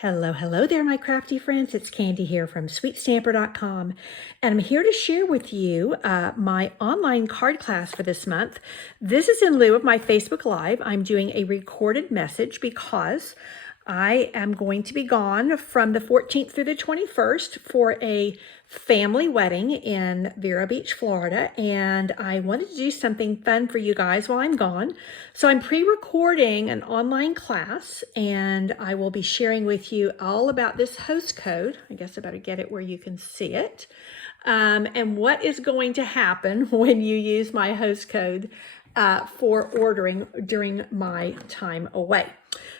Hello, hello there, my crafty friends. It's Candy here from SweetStamper.com, and I'm here to share with you my online card class for this month. This is in lieu of my Facebook Live. I'm doing a recorded message because I am going to be gone from the 14th through the 21st for a family wedding in Vero Beach, Florida, and I wanted to do something fun for you guys while I'm gone. So I'm pre-recording an online class, and I will be sharing with you all about this host code. I guess I better get it where you can see it. And what is going to happen when you use my host code for ordering during my time away.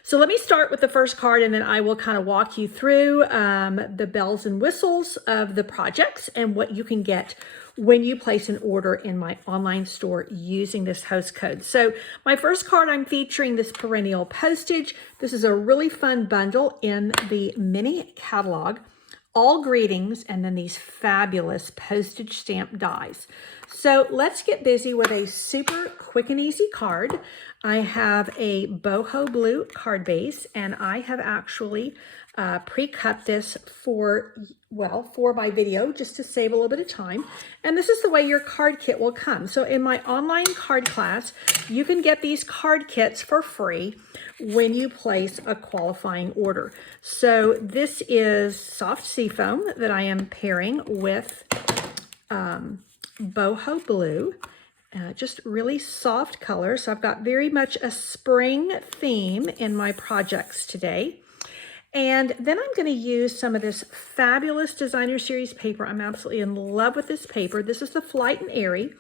So let me start with the first card, and then I will kind of walk you through the bells and whistles of the projects and what you can get when you place an order in my online store using this host code. So my first card, I'm featuring this perennial postage. This is a really fun bundle in the mini catalog. All greetings, and then these fabulous postage stamp dies. So let's get busy with a super quick and easy card. I have a boho blue card base, and I have actually pre-cut this for my video just to save a little bit of time. And this is the way your card kit will come. So in my online card class, you can get these card kits for free when you place a qualifying order. So this is soft seafoam that I am pairing with boho blue. Just really soft color. So I've got very much a spring theme in my projects today. And then I'm going to use some of this fabulous designer series paper. I'm absolutely in love with this paper. This is the Flight and Airy.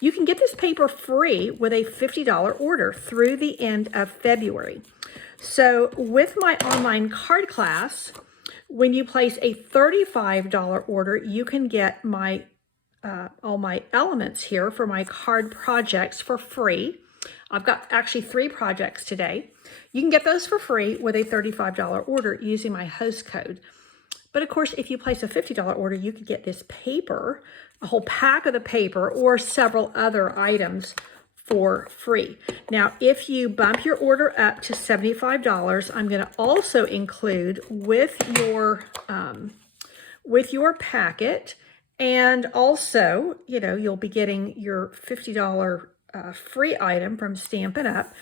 You can get this paper free with a $50 order through the end of February. So with my online card class, when you place a $35 order, you can get my all my elements here for my card projects for free. I've got actually 3 projects today. You can get those for free with a $35 order using my host code. But of course, if you place a $50 order, you could get this paper, a whole pack of the paper, or several other items for free. Now, if you bump your order up to $75, I'm going to also include with your packet, and also, you'll be getting your $50 free item from Stampin' Up.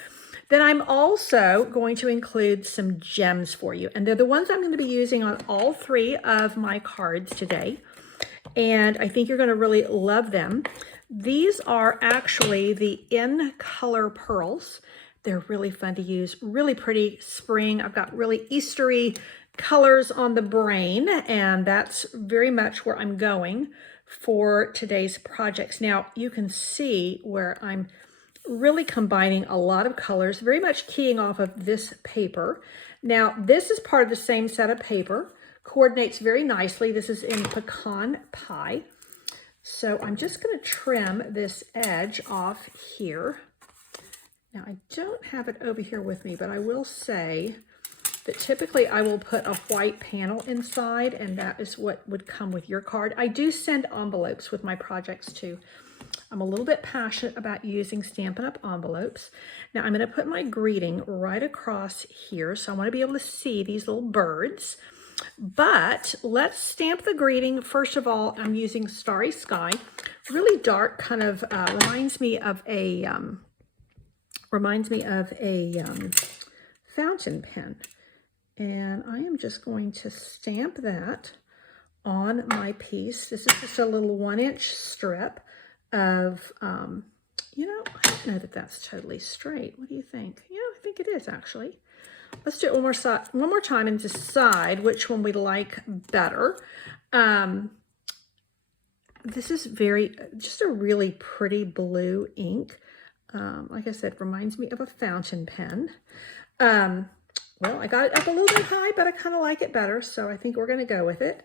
Then I'm also going to include some gems for you. And they're the ones I'm going to be using on all 3 of my cards today. And I think you're going to really love them. These are actually the In Color pearls. They're really fun to use, really pretty spring. I've got really Eastery colors on the brain, and that's very much where I'm going for today's projects. Now, you can see where I'm really combining a lot of colors, very much keying off of this paper. Now, this is part of the same set of paper, coordinates very nicely. This is in Pecan Pie. So I'm just going to trim this edge off here. Now, I don't have it over here with me, but I will say that typically I will put a white panel inside, and that is what would come with your card. I do send envelopes with my projects too. I'm a little bit passionate about using Stampin' Up! Envelopes. Now I'm going to put my greeting right across here, so I want to be able to see these little birds. But let's stamp the greeting. First of all, I'm using Starry Sky, really dark, kind of reminds me of a fountain pen. And I am just going to stamp that on my piece. This is just a little 1-inch strip of, I don't know that that's totally straight. What do you think? Yeah, I think it is actually. Let's do it one more time and decide which one we like better. This is just a really pretty blue ink. Like I said, reminds me of a fountain pen. Well, I got it up a little bit high, but I kind of like it better, so I think we're going to go with it.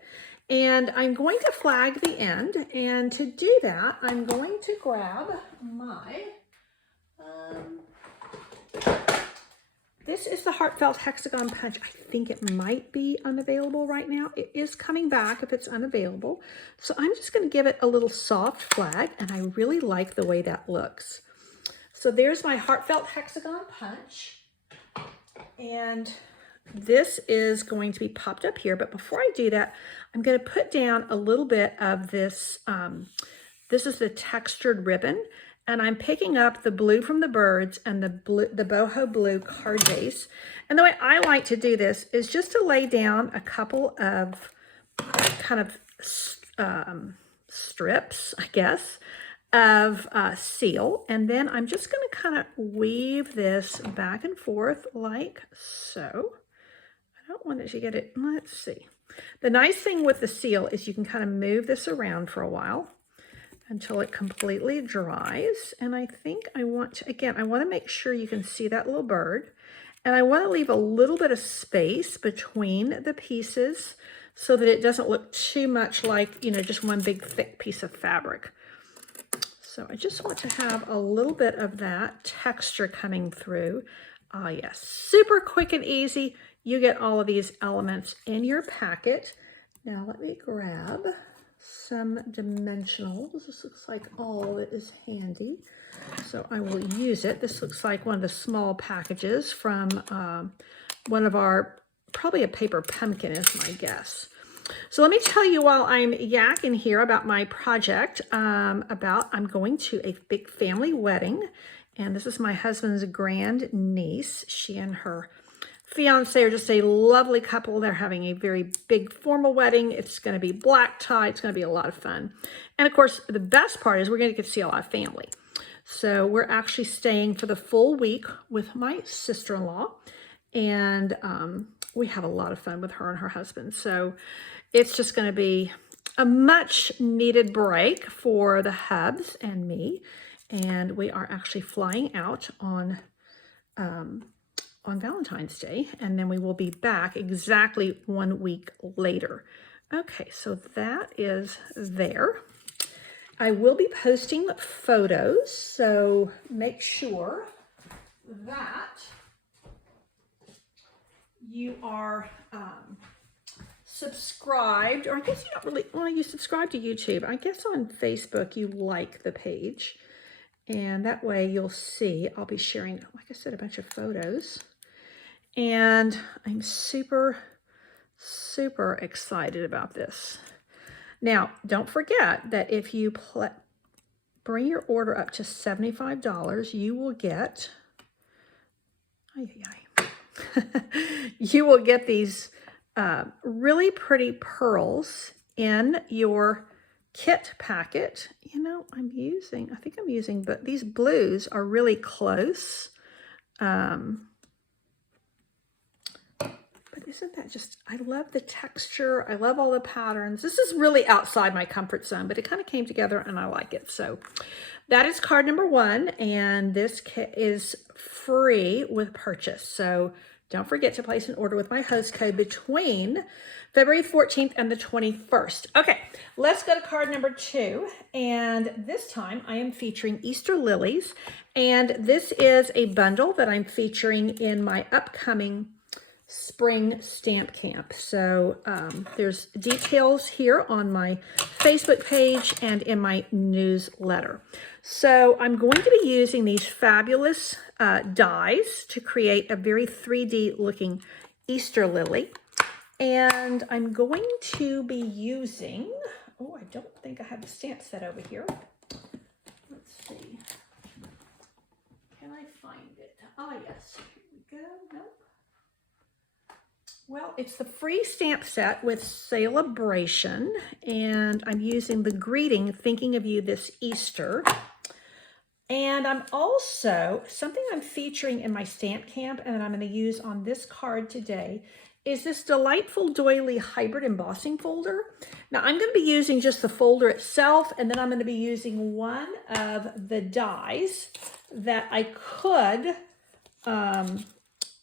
And I'm going to flag the end, and to do that, I'm going to grab my, this is the Heartfelt Hexagon Punch. I think it might be unavailable right now. It is coming back if it's unavailable. So I'm just going to give it a little soft flag, and I really like the way that looks. So there's my Heartfelt Hexagon Punch. And this is going to be popped up here. But before I do that, I'm going to put down a little bit of this. This is the textured ribbon, and I'm picking up the blue from the birds and the boho blue card base. And the way I like to do this is just to lay down a couple of kind of strips, I guess, of seal, and then I'm just going to kind of weave this back and forth like so. I don't want it to get it. Let's see. The nice thing with the seal is you can kind of move this around for a while until it completely dries. And I think I want to, again, I want to make sure you can see that little bird, and I want to leave a little bit of space between the pieces so that it doesn't look too much like, you know, just one big thick piece of fabric. So I just want to have a little bit of that texture coming through. Ah, yes, super quick and easy. You get all of these elements in your packet. Now let me grab some dimensionals. This looks like all of it is handy, so I will use it. This looks like one of the small packages from one of our, probably a paper pumpkin is my guess. So let me tell you while I'm yakking here about my project, I'm going to a big family wedding, and this is my husband's grand niece. She and her fiance are just a lovely couple. They're having a very big formal wedding. It's going to be black tie. It's going to be a lot of fun. And of course, the best part is we're going to get to see a lot of family. So we're actually staying for the full week with my sister-in-law, and we have a lot of fun with her and her husband. So it's just going to be a much needed break for the hubs and me. And we are actually flying out on Valentine's Day, and then we will be back exactly 1 week later. Okay, so that is there. I will be posting photos, so make sure that you are subscribed, or I guess you don't really, well, you subscribe to YouTube. I guess on Facebook you like the page, and that way you'll see I'll be sharing, like I said, a bunch of photos. And I'm super, super excited about this. Now, don't forget that if you bring your order up to $75, you will get, you will get these really pretty pearls in your kit packet. You know, I think I'm using, but these blues are really close. But isn't that just, I love the texture. I love all the patterns. This is really outside my comfort zone, but it kind of came together and I like it. So that is card number 1, and this kit is free with purchase. So don't forget to place an order with my host code between February 14th and the 21st. Okay, let's go to card number 2. And this time I am featuring Easter lilies. And this is a bundle that I'm featuring in my upcoming spring stamp camp. So there's details here on my Facebook page and in my newsletter. So I'm going to be using these fabulous dies to create a very 3D looking Easter lily. And I'm going to be using, oh, I don't think I have the stamp set over here. Let's see. Can I find it? Ah, yes. Here we go. Nope. Well, it's the free stamp set with Sale-a-Bration, and I'm using the greeting, thinking of you this Easter. And I'm also, something I'm featuring in my stamp camp and that I'm going to use on this card today is this delightful doily hybrid embossing folder. Now I'm going to be using just the folder itself, and then I'm going to be using one of the dies that I could,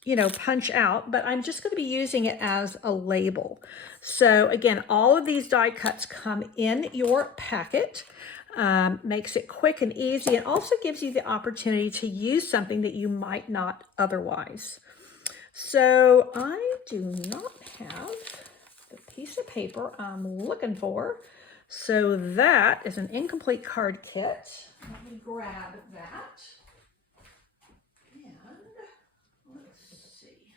you know, punch out, but I'm just going to be using it as a label. So again, all of these die cuts come in your packet. Makes it quick and easy, and also gives you the opportunity to use something that you might not otherwise. So I do not have the piece of paper I'm looking for. So that is an incomplete card kit. Let me grab that. And let's see.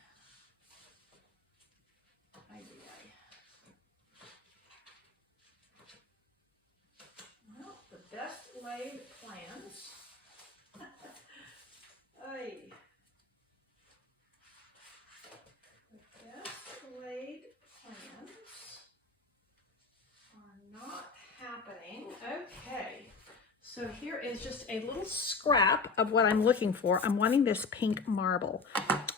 is just a little scrap of what I'm looking for. I'm wanting this pink marble.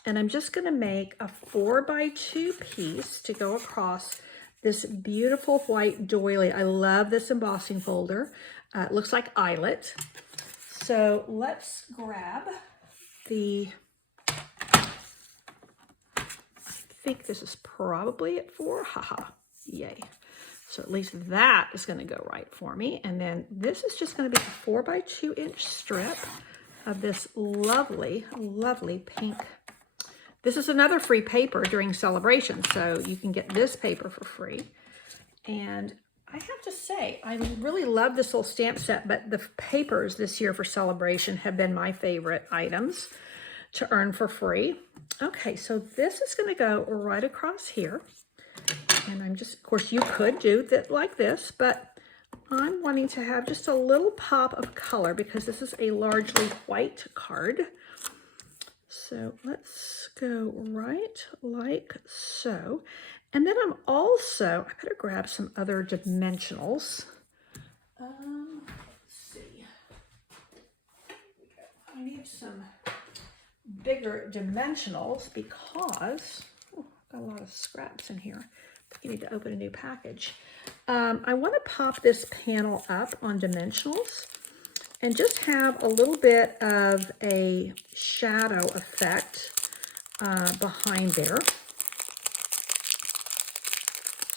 And I'm just going to make a 4x2 piece to go across this beautiful white doily. I love this embossing folder. It looks like eyelet. So let's grab the, I think this is probably at 4. Haha, yay. So at least that is going to go right for me. And then this is just going to be a 4x2 inch strip of this lovely, lovely pink. This is another free paper during Celebration, so you can get this paper for free. And I have to say, I really love this little stamp set, but the papers this year for Celebration have been my favorite items to earn for free. Okay, so this is going to go right across here. And I'm just, of course, you could do that like this, but I'm wanting to have just a little pop of color because this is a largely white card. So let's go right like so. And then I'm also, I better grab some other dimensionals. Let's see. I need some bigger dimensionals because, oh, I've got a lot of scraps in here. You need to open a new package. I want to pop this panel up on dimensionals and just have a little bit of a shadow effect behind there.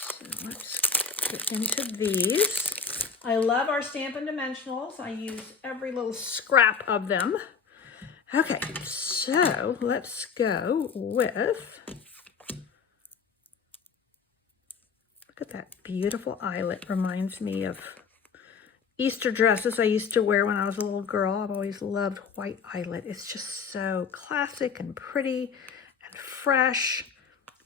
So let's get into these. I love our Stampin' Dimensionals. I use every little scrap of them. Okay, so let's go with, look at that beautiful eyelet. Reminds me of Easter dresses I used to wear when I was a little girl. I've always loved white eyelet. It's just so classic and pretty and fresh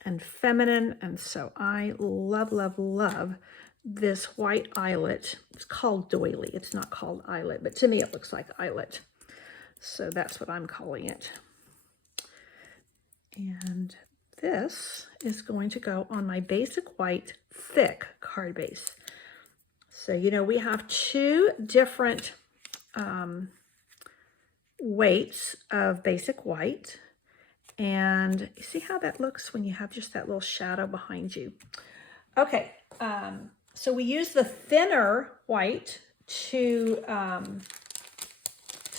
and feminine. And so I love, love, love this white eyelet. It's called doily. It's not called eyelet, but to me it looks like eyelet. So that's what I'm calling it. And this is going to go on my basic white thick card base. So, you know, we have two different weights of basic white. And you see how that looks when you have just that little shadow behind you. Okay, so we use the thinner white to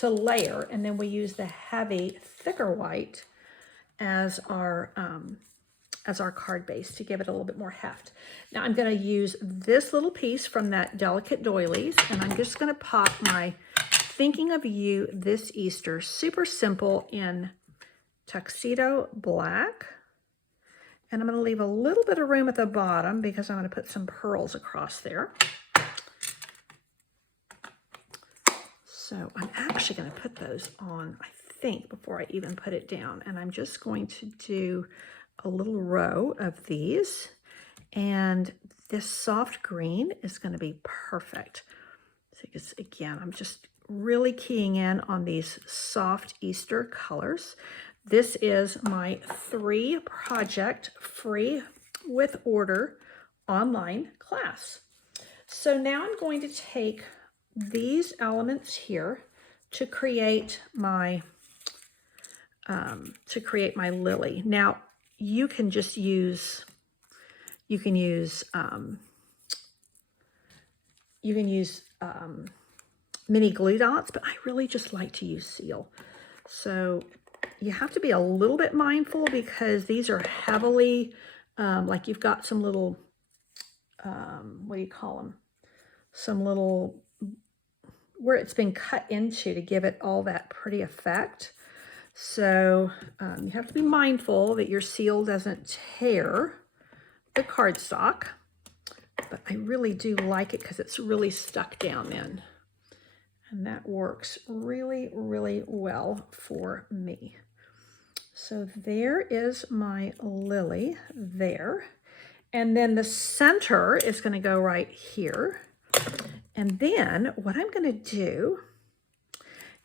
layer, and then we use the heavy, thicker white as our card base to give it a little bit more heft. Now I'm going to use this little piece from that Delicate Doilies, and I'm just going to pop my Thinking of You This Easter, super simple in Tuxedo Black. And I'm going to leave a little bit of room at the bottom because I'm going to put some pearls across there. So I'm actually going to put those on, I think, before I even put it down. And I'm just going to do a little row of these. And this soft green is going to be perfect. So because, again, I'm just really keying in on these soft Easter colors. This is my 3 project free with order online class. So now I'm going to take these elements here to create my lily. Now you can just use mini glue dots, but I really just like to use seal. So you have to be a little bit mindful because these are heavily, like you've got some little, what do you call them? Some little, where it's been cut into to give it all that pretty effect. So you have to be mindful that your seal doesn't tear the cardstock, but I really do like it because it's really stuck down in. And that works really, really well for me. So there is my lily there. And then the center is going to go right here. And then what I'm going to do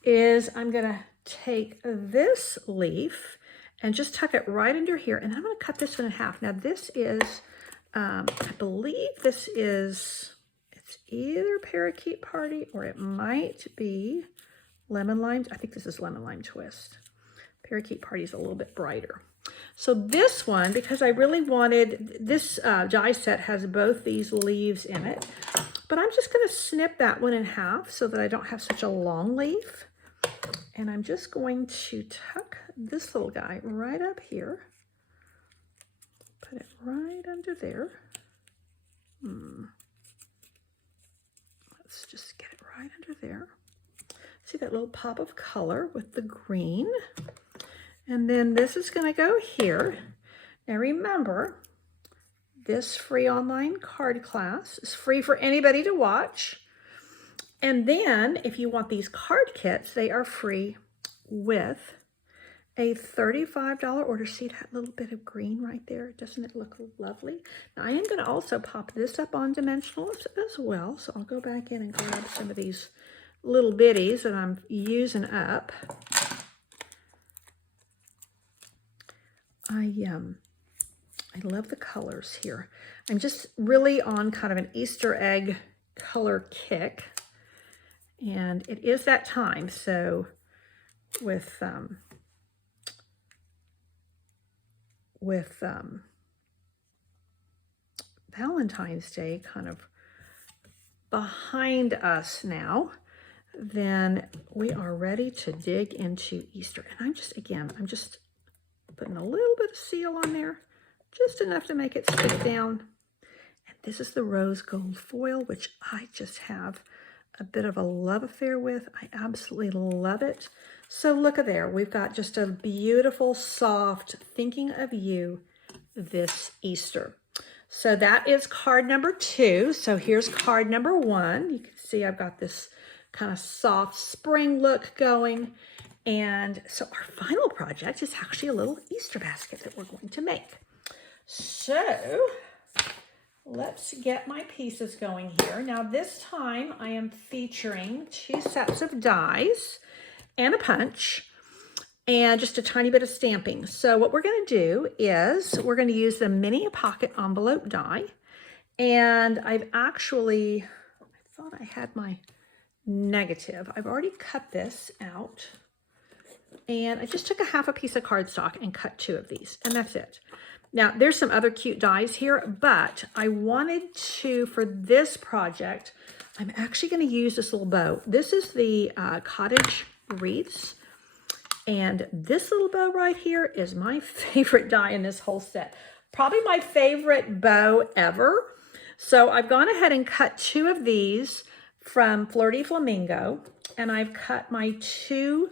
is I'm going to take this leaf and just tuck it right under here. And I'm going to cut this one in half. Now this is, I believe this is, It's either Parakeet Party or it might be Lemon Lime. I think this is Lemon Lime Twist. Parakeet Party is a little bit brighter. So this one, because I really wanted, this die set has both these leaves in it, but I'm just going to snip that one in half so that I don't have such a long leaf. And I'm just going to tuck this little guy right up here. Put it right under there. Let's just get it right under there. See that little pop of color with the green? And then this is going to go here. Now remember, this free online card class is free for anybody to watch. And then if you want these card kits, they are free with a $35 order. See that little bit of green right there? Doesn't it look lovely? Now I am going to also pop this up on dimensionals as well. So I'll go back in and grab some of these little bitties that I'm using up. I love the colors here. I'm just really on kind of an Easter egg color kick. And it is that time. So with Valentine's Day kind of behind us now, then we are ready to dig into Easter. And I'm just putting a little bit of seal on there, just enough to make it stick down. And this is the rose gold foil, which I just have a bit of a love affair with. I absolutely love it. So look at there. We've got just a beautiful, soft thinking of you this Easter. So that is card number 2. So here's card number 1. You can see I've got this kind of soft spring look going. And so our final project is actually a little Easter basket that we're going to make. So let's get my pieces going here. Now this time I am featuring 2 sets of dies and a punch and just a tiny bit of stamping. So what we're going to do is we're going to use the mini pocket envelope die. And I thought I had my negative. I've already cut this out. And I just took a half a piece of cardstock and cut 2 of these, and that's it. Now, there's some other cute dies here, but I wanted to, for this project, I'm actually going to use this little bow. This is the cottage wreaths, and this little bow right here is my favorite die in this whole set. Probably my favorite bow ever. So I've gone ahead and cut 2 of these from Flirty Flamingo, and I've cut my 2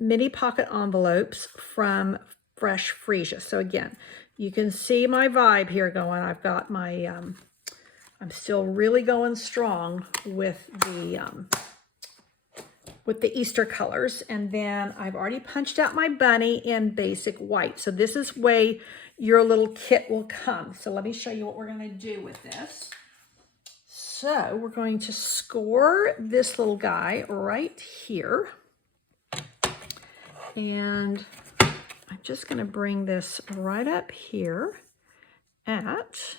mini pocket envelopes from Fresh Freesia. So again, you can see my vibe here going. I've got my, I'm still really going strong with the Easter colors. And then I've already punched out my bunny in basic white. So this is where your little kit will come. So let me show you what we're going to do with this. So we're going to score this little guy right here. And I'm just going to bring this right up here at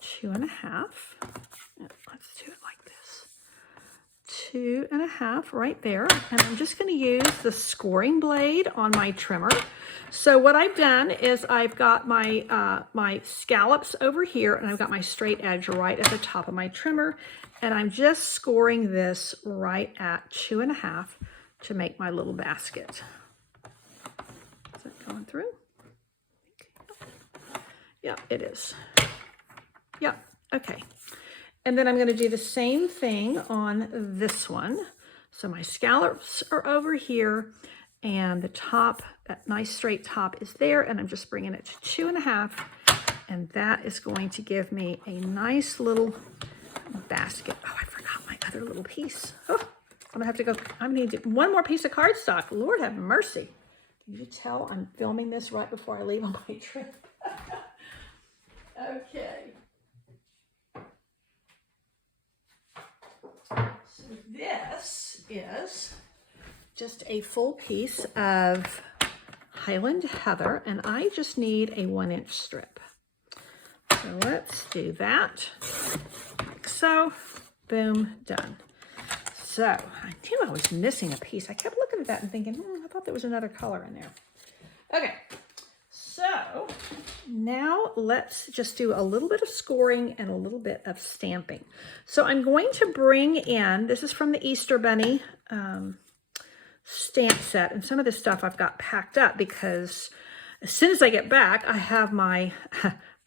2.5. Let's do it like this. 2.5 right there. And I'm just going to use the scoring blade on my trimmer. So what I've done is I've got my my scallops over here, and I've got my straight edge right at the top of my trimmer, and I'm just scoring this right at 2.5 to make my little basket. Is that going through? Yeah, it is. Yeah, okay. And then I'm going to do the same thing on this one. So my scallops are over here, and the top, that nice straight top is there, and I'm just bringing it to 2.5, and that is going to give me a nice little basket. Oh, I forgot my other little piece. Oh, I'm gonna have to go, I'm gonna need one more piece of cardstock. Lord have mercy. Can you tell I'm filming this right before I leave on my trip? Okay. So this is just a full piece of Highland Heather, and I just need a 1-inch strip. So So let's do that, like so. Boom, done. So I knew I was missing a piece. I kept looking at that and thinking, I thought there was another color in there. Okay, so now let's just do a little bit of scoring and a little bit of stamping. So I'm going to bring in, this is from the Easter Bunny stamp set, and some of this stuff I've got packed up because as soon as I get back, I have my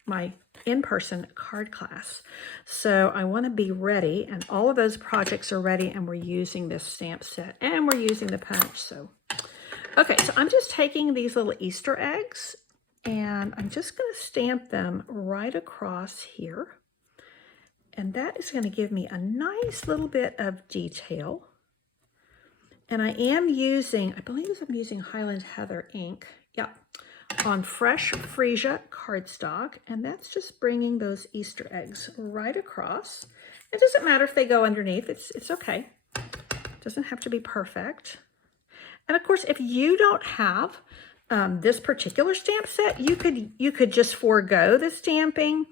my in-person card class. So I want to be ready, and all of those projects are ready, and we're using this stamp set and we're using the punch. So okay, so I'm just taking these little Easter eggs and I'm just going to stamp them right across here, and that is going to give me a nice little bit of detail. And I am using, I believe I'm using Highland Heather ink, on fresh freesia cardstock, and that's just bringing those Easter eggs right across. It doesn't matter if they go underneath, it's okay. It doesn't have to be perfect. And of course, if you don't have this particular stamp set, you could just forego the stamping.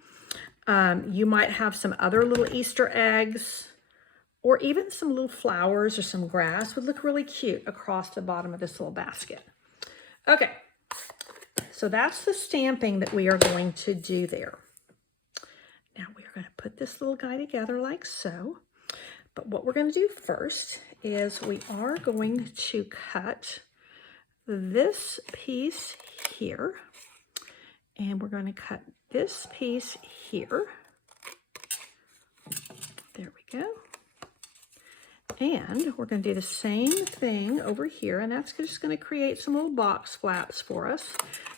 You might have some other little Easter eggs, or even some little flowers or some grass would look really cute across the bottom of this little basket. Okay. So that's the stamping that we are going to do there. Now we are going to put this little guy together like so. But what we're going to do first is we are going to cut this piece here. And we're going to cut this piece here. There we go. And we're going to do the same thing over here, and that's just going to create some little box flaps for us.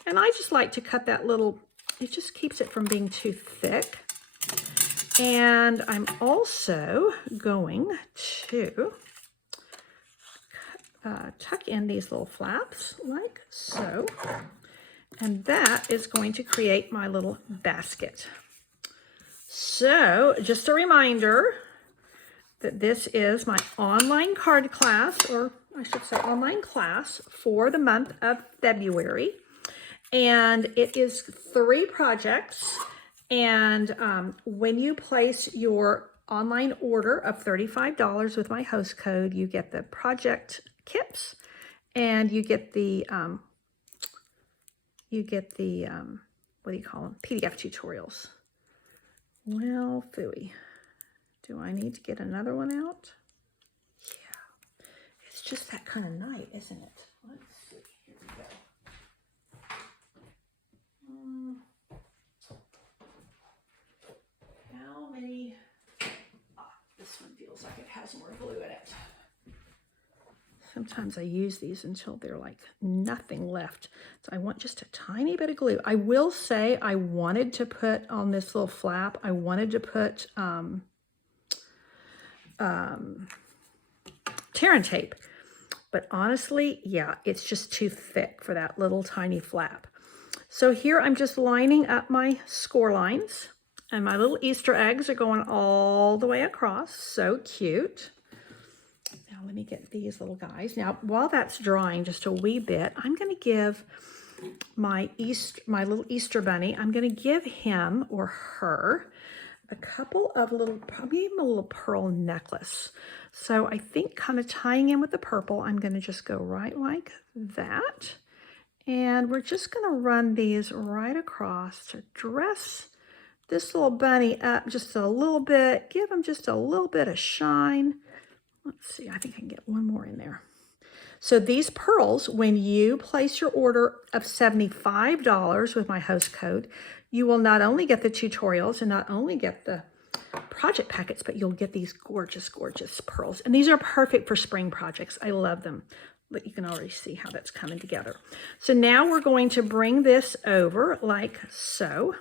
And I just like to cut that little, it just keeps it from being too thick. And I'm also going to tuck in these little flaps like so. And that is going to create my little basket. So just a reminder that this is my online card class, or I should say online class for the month of February. And it is 3 projects. And when you place your online order of $35 with my host code, you get the project kits and you get the, what do you call them? PDF tutorials. Well, phooey. Do I need to get another one out? Yeah, it's just that kind of night, isn't it? Let's see, here we go. How many? This one feels like it has more glue in it. Sometimes I use these until they're like nothing left. So I want just a tiny bit of glue. I will say I wanted to put on this little flap, I wanted to put tear and tape, but honestly, yeah, it's just too thick for that little tiny flap. So here I'm just lining up my score lines, and my little Easter eggs are going all the way across. So cute. Now let me get these little guys. Now while that's drying just a wee bit, I'm going to give my little Easter bunny, I'm going to give him or her a couple of little, probably even a little pearl necklace. So I think kind of tying in with the purple, I'm going to just go right like that. And we're just going to run these right across to dress this little bunny up just a little bit, give him just a little bit of shine. Let's see, I think I can get one more in there. So these pearls, when you place your order of $75 with my host code, you will not only get the tutorials and not only get the project packets, but you'll get these gorgeous, gorgeous pearls. And these are perfect for spring projects. I love them. But you can already see how that's coming together. So now we're going to bring this over like so.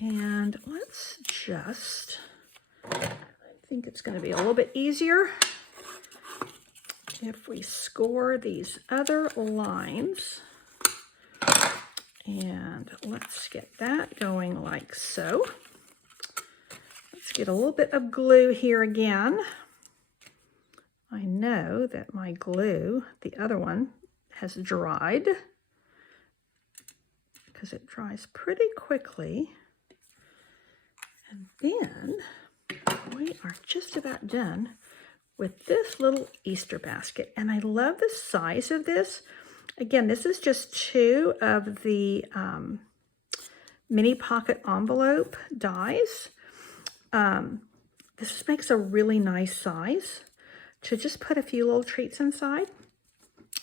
And let's just, I think it's going to be a little bit easier if we score these other lines. And let's get that going like so. Let's get a little bit of glue here again. I know that my glue, the other one, has dried because it dries pretty quickly. And then we are just about done with this little Easter basket. And I love the size of this. Again, this is just 2 of the mini pocket envelope dies. This makes a really nice size to just put a few little treats inside.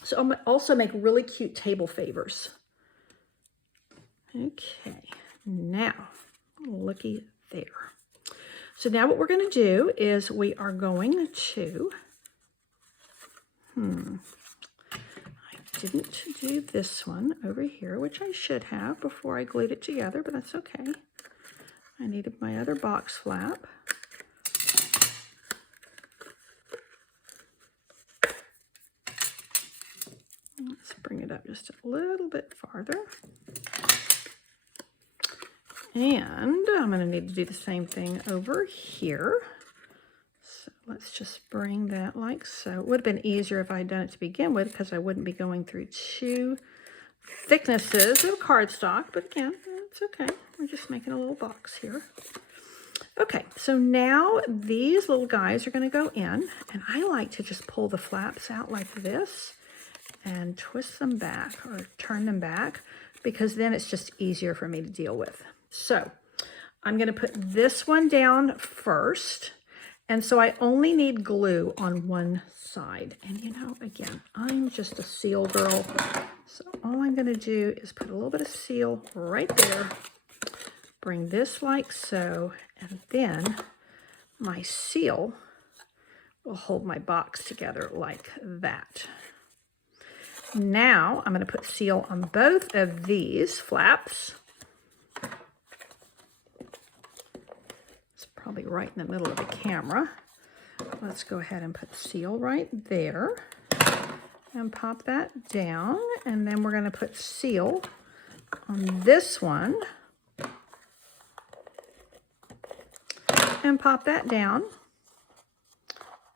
So I'm also make really cute table favors. Okay, now looky there. So now what we're going to do is we are going to, I didn't do this one over here, which I should have before I glued it together, but that's okay. I needed my other box flap. Let's bring it up just a little bit farther. And I'm going to need to do the same thing over here. So let's just bring that like so. It would have been easier if I had done it to begin with because I wouldn't be going through 2 thicknesses of cardstock. But again, it's okay. We're just making a little box here. Okay, so now these little guys are going to go in. And I like to just pull the flaps out like this and twist them back or turn them back because then it's just easier for me to deal with. So I'm going to put this one down first. And so I only need glue on one side. And you know, again, I'm just a seal girl. So all I'm going to do is put a little bit of seal right there. Bring this like so. And then my seal will hold my box together like that. Now I'm going to put seal on both of these flaps. Probably right in the middle of the camera. Let's go ahead and put seal right there and pop that down. And then we're going to put seal on this one and pop that down.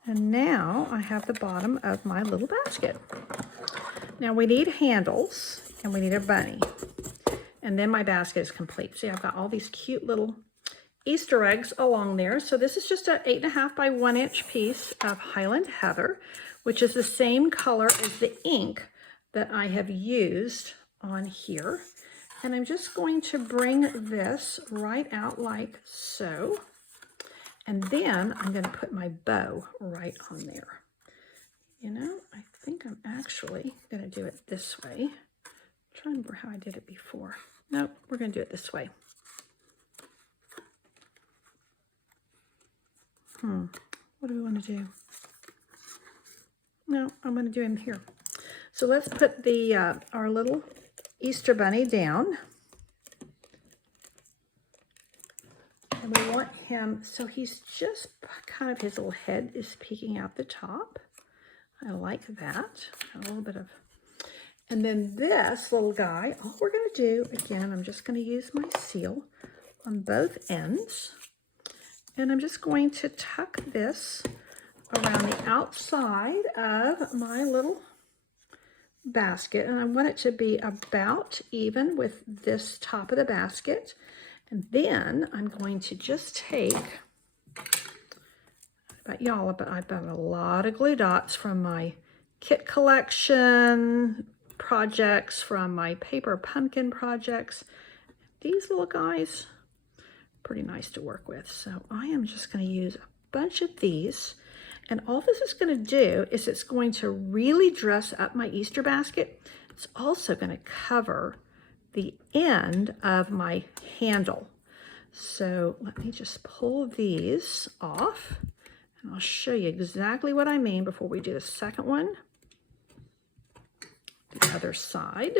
And now I have the bottom of my little basket. Now we need handles and we need a bunny. And then my basket is complete. See, I've got all these cute little Easter eggs along there. So this is just an 8.5 by 1 inch piece of Highland Heather, which is the same color as the ink that I have used on here. And I'm just going to bring this right out like so. And then I'm going to put my bow right on there. You know, I think I'm actually going to do it this way. I'm trying to remember how I did it before. Nope, we're going to do it this way. What do we want to do? No, I'm going to do him here. So let's put the our little Easter bunny down. And we want him, so he's just kind of, his little head is peeking out the top. I like that. A little bit of, and then this little guy, all we're going to do, again, I'm just going to use my seal on both ends. And I'm just going to tuck this around the outside of my little basket. And I want it to be about even with this top of the basket. And then I'm going to just take, about y'all, but I've got a lot of glue dots from my kit collection projects, from my paper pumpkin projects. These little guys, pretty nice to work with. So I am just going to use a bunch of these, and all this is going to do is it's going to really dress up my Easter basket. It's also going to cover the end of my handle. So let me just pull these off and I'll show you exactly what I mean before we do the second one. The other side.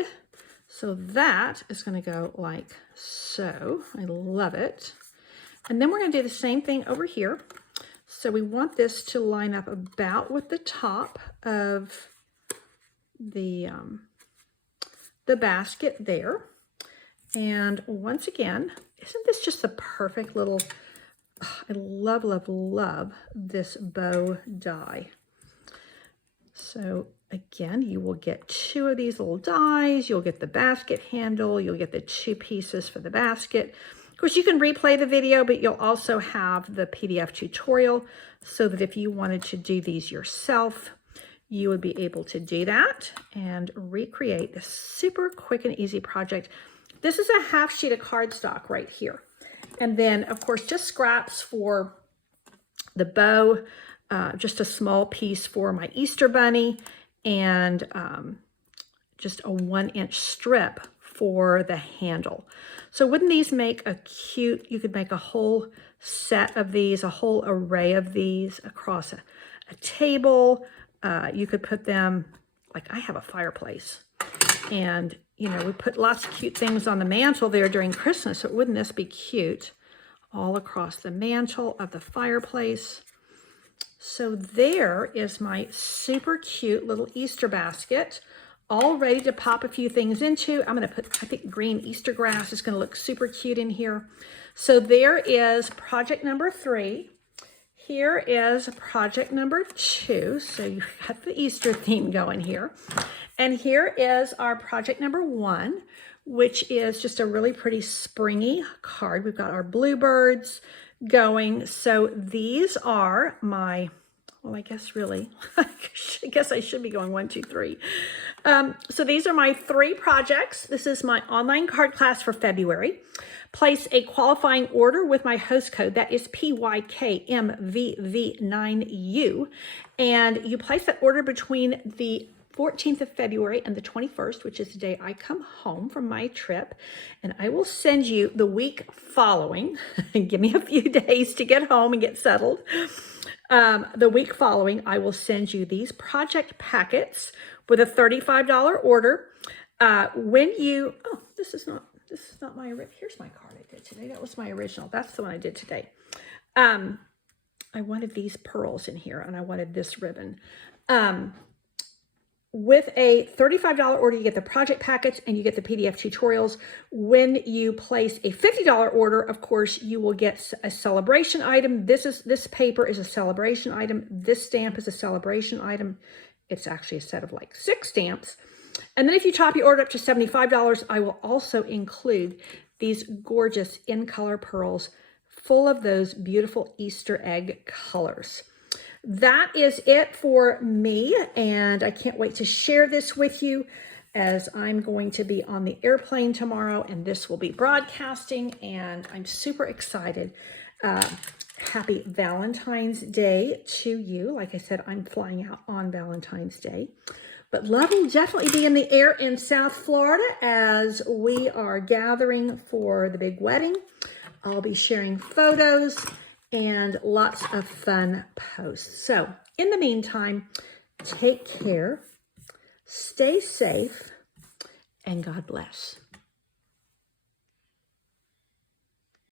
So that is going to go like so. I love it. And then we're going to do the same thing over here. So we want this to line up about with the top of the basket there. And once again, isn't this just the perfect little, I love, love, love this bow die. So Again, you will get 2 of these little dies. You'll get the basket handle. You'll get the 2 pieces for the basket. Of course, you can replay the video, but you'll also have the PDF tutorial so that if you wanted to do these yourself, you would be able to do that and recreate this super quick and easy project. This is a half sheet of cardstock right here. And then, of course, just scraps for the bow, just a small piece for my Easter bunny, and just a 1-inch strip for the handle. So wouldn't these make a cute, you could make a whole set of these, a whole array of these across a table. You could put them, like I have a fireplace, and you know, we put lots of cute things on the mantle there during Christmas, so wouldn't this be cute all across the mantle of the fireplace? So there is my super cute little Easter basket, all ready to pop a few things into. I'm going to put, I think green Easter grass is going to look super cute in here. So there is project number 3. Here is project number 2. So you've got the Easter theme going here. And here is our project number 1, which is just a really pretty springy card. We've got our bluebirds going. So these are my, well, I guess really, I guess I should be going 1, 2, 3. So these are my 3 projects. This is my online card class for February. Place a qualifying order with my host code. That is PYKMVV9U. And you place that order between the 14th of February and the 21st, which is the day I come home from my trip. And I will send you the week following, give me a few days to get home and get settled. The week following, I will send you these project packets with a $35 order. When you, oh, this is not my, here's my card I did today. That was my original. That's the one I did today. I wanted these pearls in here, and I wanted this ribbon. With a $35 order, you get the project packets and you get the PDF tutorials. When you place a $50 order, of course, you will get a celebration item. This paper is a celebration item. This stamp is a celebration item. It's actually a set of like 6 stamps. And then if you top your order up to $75, I will also include these gorgeous in-color pearls full of those beautiful Easter egg colors. That is it for me, and I can't wait to share this with you as I'm going to be on the airplane tomorrow, and this will be broadcasting, and I'm super excited. Happy Valentine's Day to you. Like I said, I'm flying out on Valentine's Day. But love will definitely be in the air in South Florida as we are gathering for the big wedding. I'll be sharing photos and lots of fun posts. So in the meantime, take care, stay safe, and God bless.